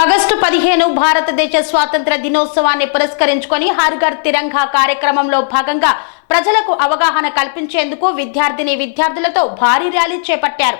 August పదిహేను భారతదేశ స్వాతంత్ర దినోత్సవాన్ని పురస్కరించుకొని హర్ఘర్ తిరంగా కార్యక్రమంలో భాగంగా ప్రజలకు అవగాహన కల్పించేందుకు విద్యార్థిని విద్యార్థులతో భారీ ర్యాలీ చేపట్టారు.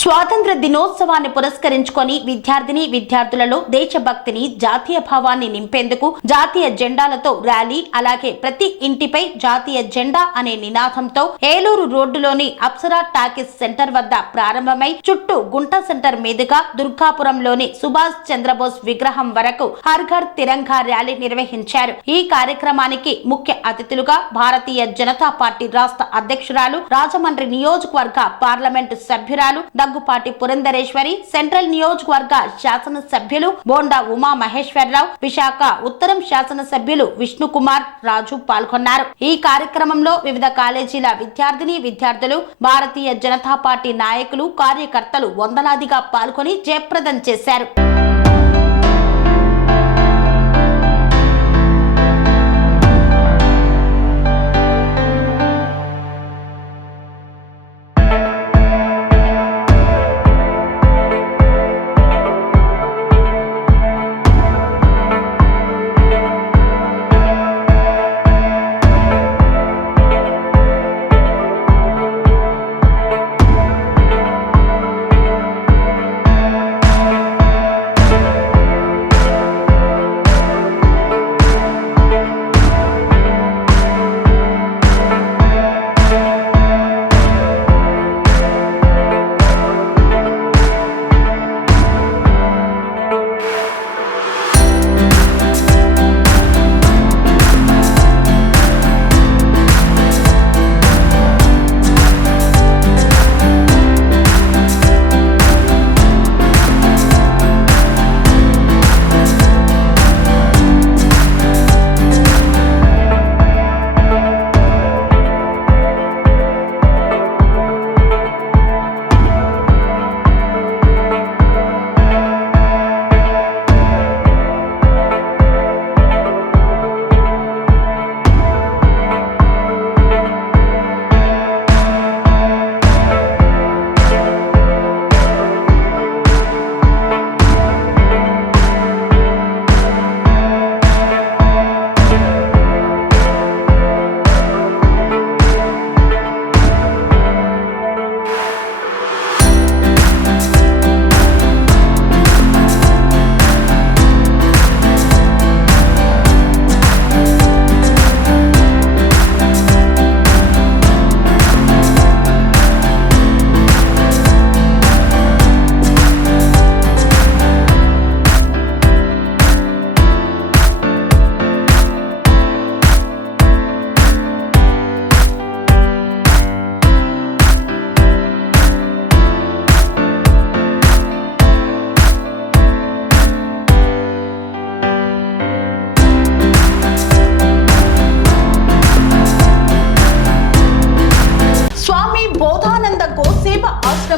స్వాతంత్ర దినోత్సవాన్ని పురస్కరించుకొని విద్యార్థిని విద్యార్థులలో దేశభక్తిని జాతీయ భావాన్ని నింపేందుకు జాతీయ జెండాలతో ర్యాలీ అలాగే ప్రతి ఇంటిపై జాతీయ జెండా అనే నినాదంతో ఏలూరు రోడ్డులోని అప్సరా టాకీస్ సెంటర్ వద్ద ప్రారంభమై చుట్టూ గుంట సెంటర్ మీదుగా దుర్గాపురంలోని సుభాష్ చంద్రబోస్ విగ్రహం వరకు హర్ఘర్ తిరంగా ర్యాలీ నిర్వహించారు. ఈ కార్యక్రమానికి ముఖ్య అతిథులుగా భారతీయ జనతా పార్టీ రాష్ట్ర అధ్యక్షురాలు రాజమండ్రి నియోజకవర్గ పార్లమెంటు సభ్యురాలు దగ్గుపాటి పురంధరేశ్వరి సెంట్రల్ నియోజకవర్గ శాసనసభ్యులు బోండా ఉమా మహేశ్వరరావు విశాఖ ఉత్తరం శాసనసభ్యులు విష్ణుకుమార్ రాజు పాల్గొన్నారు. ఈ కార్యక్రమంలో వివిధ కాలేజీల విద్యార్థిని విద్యార్థులు భారతీయ జనతా పార్టీ నాయకులు కార్యకర్తలు వందలాదిగా పాల్గొని జయప్రదం చేశారు.